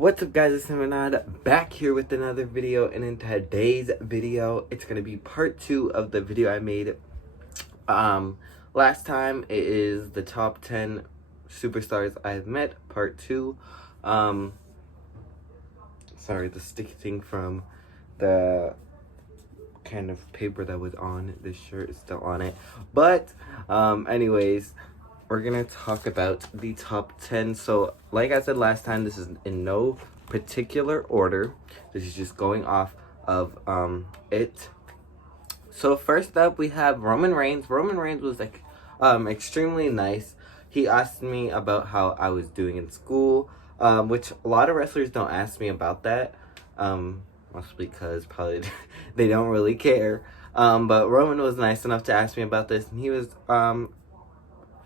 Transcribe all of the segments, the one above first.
What's up, guys? It's Simonad back here with another video, and in today's video it's going to be part 2 of the video I made last time. It is the top 10 superstars I've met, part 2. Sorry, the sticky thing from the kind of paper that was on this shirt is still on it, but anyways, we're gonna talk about the top 10. So like I said last time, this is in no particular order. This is just going off of it. So first up we have Roman Reigns. Roman Reigns was like extremely nice. He asked me about how I was doing in school, which a lot of wrestlers don't ask me about that, mostly because probably they don't really care. But Roman was nice enough to ask me about this, and he was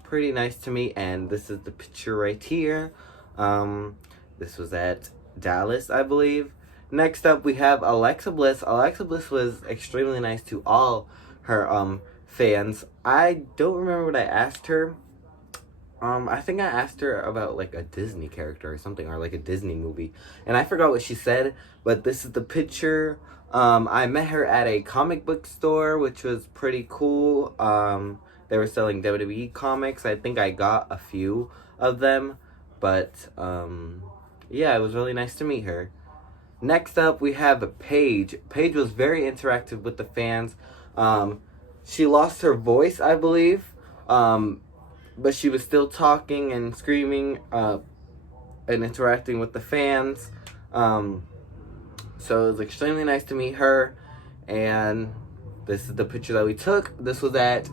pretty nice to me. And this is the picture right here. This was at Dallas, I believe. Next up we have Alexa Bliss. Alexa Bliss was extremely nice to all her fans. I don't remember what I asked her. I think I asked her about like a Disney character or something, or like a Disney movie, and I forgot what she said, but this is the picture. I met her at a comic book store, which was pretty cool. They were selling WWE comics. I think I got a few of them, but yeah, it was really nice to meet her. Next up we have Paige. Paige was very interactive with the fans. She lost her voice, I believe, but she was still talking and screaming and interacting with the fans. So it was extremely nice to meet her. And this is the picture that we took. This was at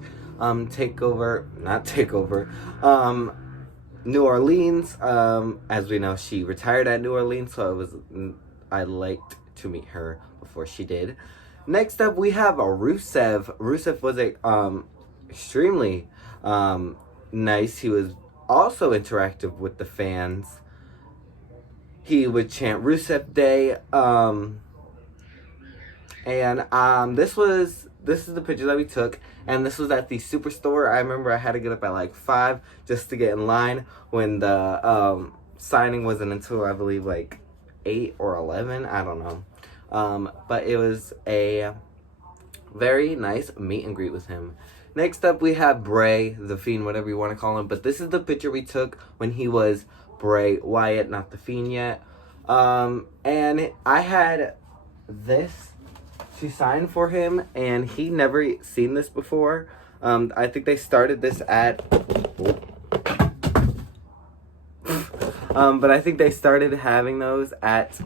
New Orleans. As we know, she retired at New Orleans, so I liked to meet her before she did. Next up we have Rusev. Rusev was extremely nice. He was also interactive with the fans. He would chant Rusev Day. This is the picture that we took, and this was at the Superstore. I remember I had to get up at like 5 just to get in line when the signing wasn't until, I believe, like 8 or 11. I don't know. But it was a very nice meet and greet with him. Next up we have Bray, the Fiend, whatever you want to call him. But this is the picture we took when he was Bray Wyatt, not the Fiend yet. And I had this to sign for him, and he never seen this before. I think they started this at but I think they started having those at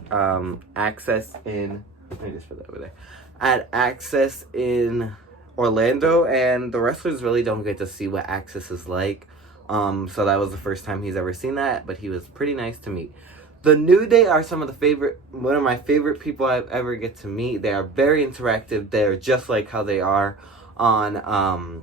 Access in, let me just put that over there, at Access in Orlando, and the wrestlers really don't get to see what Access is like. So that was the first time he's ever seen that, but he was pretty nice to meet. The New Day are one of my favorite people I've ever get to meet. They are very interactive. They're just like how they are on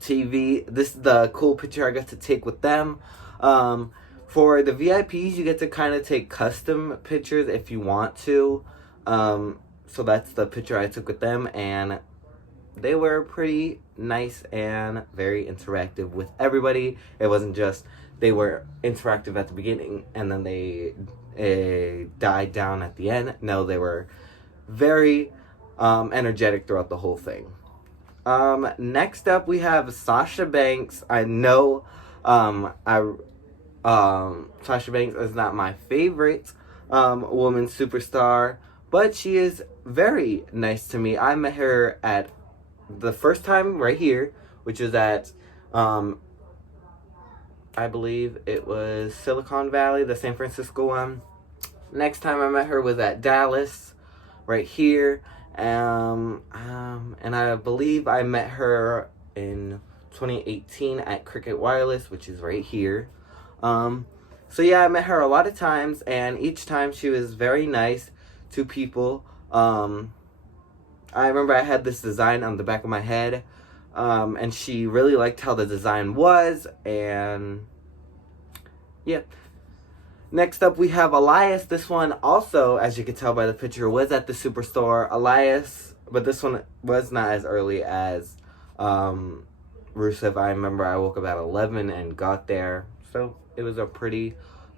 TV. This is the cool picture I got to take with them. For the VIPs, you get to kind of take custom pictures if you want to. So that's the picture I took with them, and they were pretty nice and very interactive with everybody. It wasn't just they were interactive at the beginning and then they died down at the end. No, they were very energetic throughout the whole thing. Next up we have Sasha Banks. I know Sasha Banks is not my favorite woman superstar, but she is very nice to me. I met her at the first time right here, which was at I believe it was Silicon Valley, the San Francisco one. Next time I met her was at Dallas, right here. And I believe I met her in 2018 at Cricket Wireless, which is right here. So yeah, I met her a lot of times, and each time she was very nice to people. I remember I had this design on the back of my head, and she really liked how the design was, and yeah. Next up we have Elias. This one also, as you can tell by the picture, was at the Superstore. Elias, but this one was not as early as Rusev. I remember I woke up at 11 and got there, so it was a pretty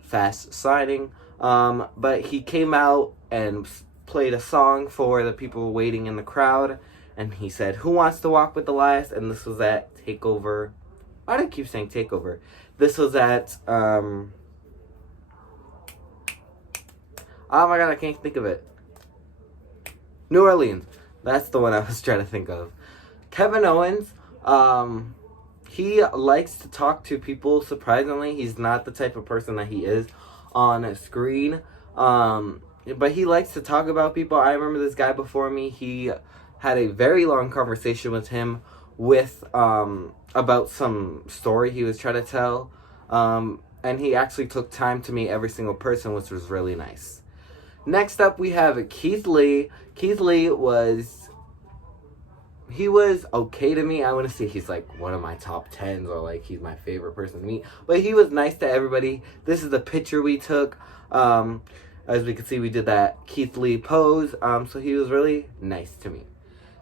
fast signing. But he came out and played a song for the people waiting in the crowd. And he said, "Who wants to walk with Elias?" And this was at TakeOver. Why do I keep saying TakeOver? This was at, oh my god, I can't think of it. New Orleans. That's the one I was trying to think of. Kevin Owens, he likes to talk to people, surprisingly. He's not the type of person that he is on screen. But he likes to talk about people. I remember this guy before me, he had a very long conversation with him with about some story he was trying to tell. And he actually took time to meet every single person, which was really nice. Next up, we have Keith Lee. Keith Lee was okay to me. I wouldn't say he's like one of my top 10s or like he's my favorite person to meet. But he was nice to everybody. This is the picture we took. As we can see, we did that Keith Lee pose. So he was really nice to me.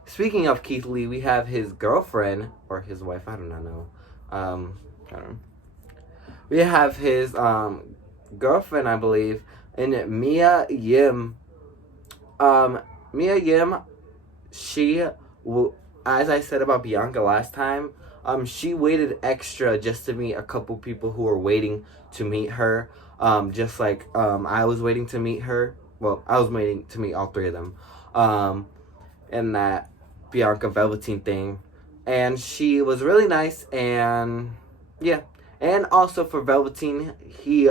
Speaking of Keith Lee, we have his girlfriend, or his wife, I do not know. I don't know. We have his girlfriend, I believe, and Mia Yim. Mia Yim, she, as I said about Bianca last time, she waited extra just to meet a couple people who were waiting to meet her. Just like I was waiting to meet her. Well, I was waiting to meet all three of them. In that Bianca Velveteen thing. And she was really nice, and yeah. And also for Velveteen, he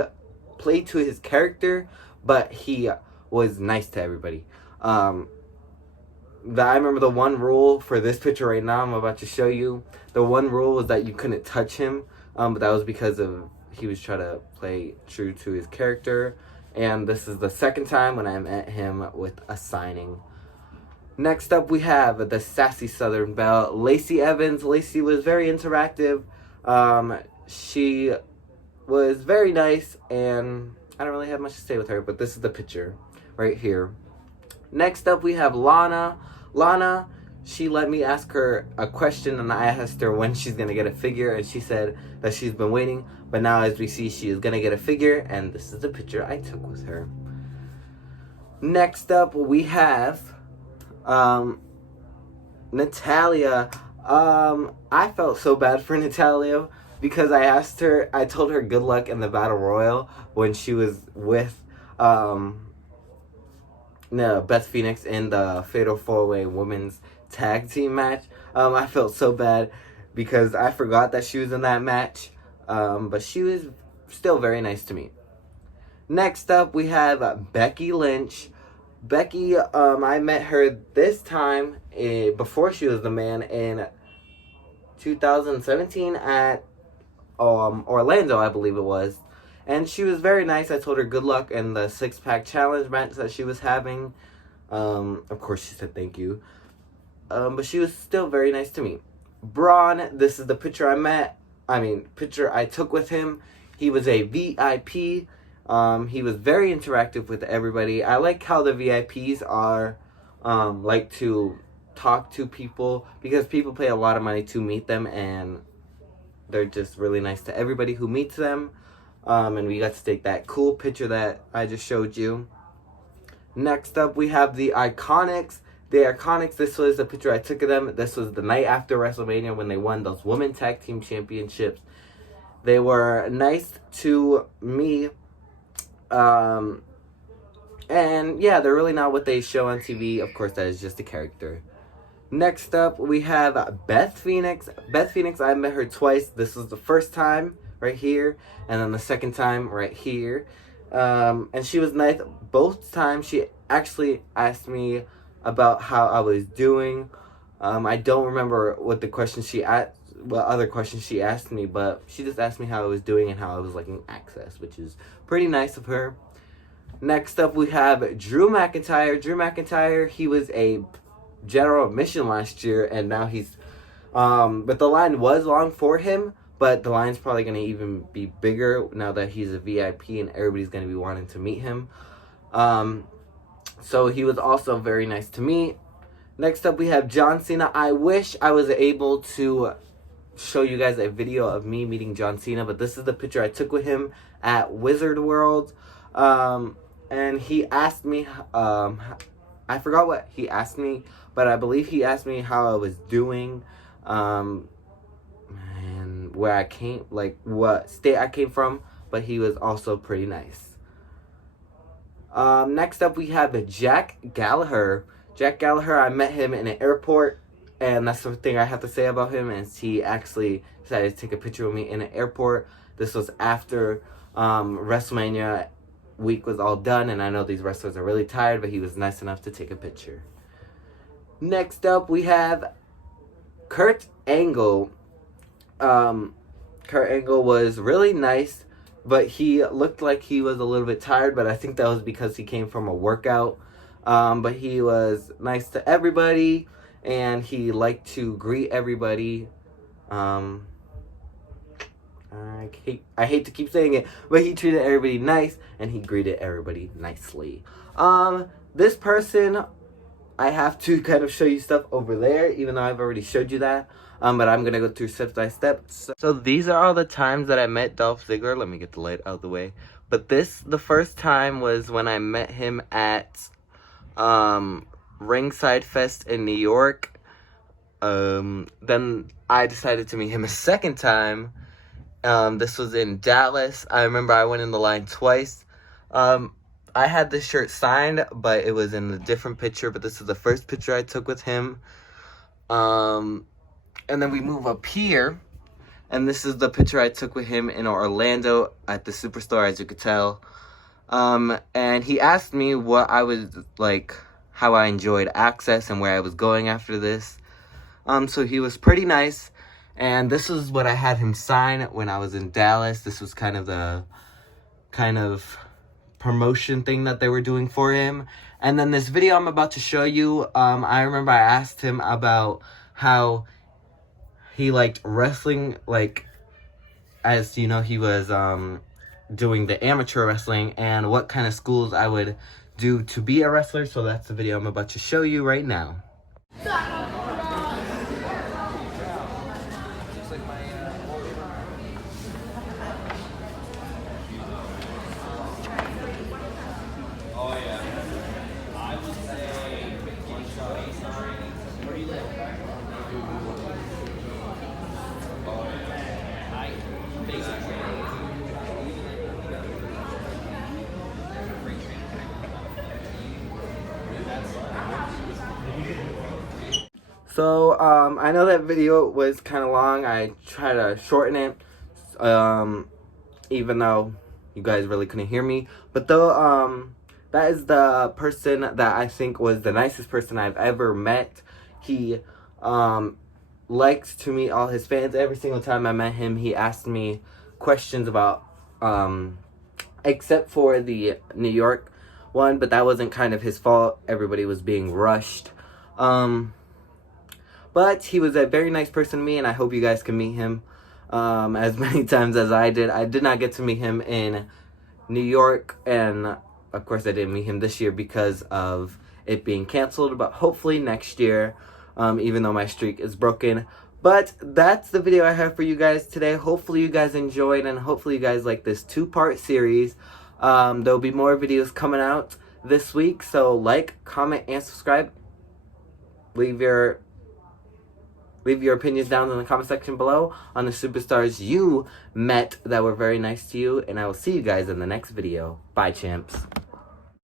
played to his character, but he was nice to everybody. I remember the one rule for this picture right now I'm about to show you. The one rule was that you couldn't touch him, but that was because of he was trying to play true to his character. And this is the second time when I met him with a signing. Next up, we have the Sassy Southern Belle, Lacey Evans. Lacey was very interactive. She was very nice, and I don't really have much to say with her, but this is the picture right here. Next up, we have Lana. Lana, she let me ask her a question, and I asked her when she's going to get a figure, and she said that she's been waiting, but now as we see, she is going to get a figure, and this is the picture I took with her. Next up, we have Natalya. I felt so bad for Natalya because I told her good luck in the Battle Royal when she was with Beth Phoenix in the Fatal 4-Way Women's Tag Team match. I felt so bad because I forgot that she was in that match, but she was still very nice to me. Next up, we have Becky Lynch. Becky, I met her this time before she was the man in 2017 at Orlando, I believe it was. And she was very nice. I told her good luck in the 6-pack challenge match that she was having. Of course, she said thank you. But she was still very nice to me. Braun, this is the picture picture I took with him. He was a VIP. He was very interactive with everybody. I like how the VIPs are like to talk to people because people pay a lot of money to meet them, and they're just really nice to everybody who meets them. And we got to take that cool picture that I just showed you. Next up, we have the Iconics. The Iconics, this was the picture I took of them. This was the night after WrestleMania when they won those Women Tag Team Championships. They were nice to me. And yeah, they're really not what they show on TV. Of course, that is just a character. Next up, we have Beth Phoenix. Beth Phoenix, I met her twice. This was the first time right here, and then the second time right here. And she was nice both times. She actually asked me about how I was doing. I don't remember what other questions she asked me, but she just asked me how I was doing and how I was liking Access, which is pretty nice of her. Next up, we have Drew McIntyre. Drew McIntyre, he was a general admission last year, and now he's but the line was long for him, but the line's probably going to even be bigger now that he's a VIP and everybody's going to be wanting to meet him. So he was also very nice to meet. Next up, we have John Cena. I wish I was able to show you guys a video of me meeting John Cena, but this is the picture I took with him at Wizard World. And he asked me, I forgot what he asked me, but I believe he asked me how I was doing, and where I came, like what state I came from, but he was also pretty nice. Next up we have Jack Gallagher. Jack Gallagher, I met him in an airport, and that's the thing I have to say about him, is he actually decided to take a picture with me in an airport. This was after WrestleMania week was all done, and I know these wrestlers are really tired, but he was nice enough to take a picture. Next up we have Kurt Angle. Kurt Angle was really nice, but he looked like he was a little bit tired, but I think that was because he came from a workout. But he was nice to everybody, and he liked to greet everybody. I hate to keep saying it, but he treated everybody nice, and he greeted everybody nicely. This person, I have to kind of show you stuff over there, even though I've already showed you that. But I'm gonna go through step by step. So these are all the times that I met Dolph Ziggler. Let me get the light out of the way. But the first time was when I met him at Ringside Fest in New York. Then I decided to meet him a second time. This was in Dallas. I remember I went in the line twice. I had this shirt signed, but it was in a different picture. But this is the first picture I took with him. And then we move up here, and this is the picture I took with him in Orlando at the Superstars, as you could tell. And he asked me what I was like, how I enjoyed Access and where I was going after this. So he was pretty nice, and this is what I had him sign when I was in Dallas. This was kind of the promotion thing that they were doing for him. And then this video I'm about to show you, I remember I asked him about how he liked wrestling, like, as you know, he was doing the amateur wrestling, and what kind of schools I would do to be a wrestler. So that's the video I'm about to show you right now. So, I know that video was kind of long. I tried to shorten it, even though you guys really couldn't hear me. But though, that is the person that I think was the nicest person I've ever met. He, likes to meet all his fans. Every single time I met him, he asked me questions about, except for the New York one, but that wasn't kind of his fault. Everybody was being rushed. But he was a very nice person to me, and I hope you guys can meet him as many times as I did. I did not get to meet him in New York, and of course I didn't meet him this year because of it being canceled, but hopefully next year, even though my streak is broken. But that's the video I have for you guys today. Hopefully you guys enjoyed, and hopefully you guys like this 2-part series. There'll be more videos coming out this week, so like, comment, and subscribe. Leave your opinions down in the comment section below on the superstars you met that were very nice to you. And I will see you guys in the next video. Bye, champs.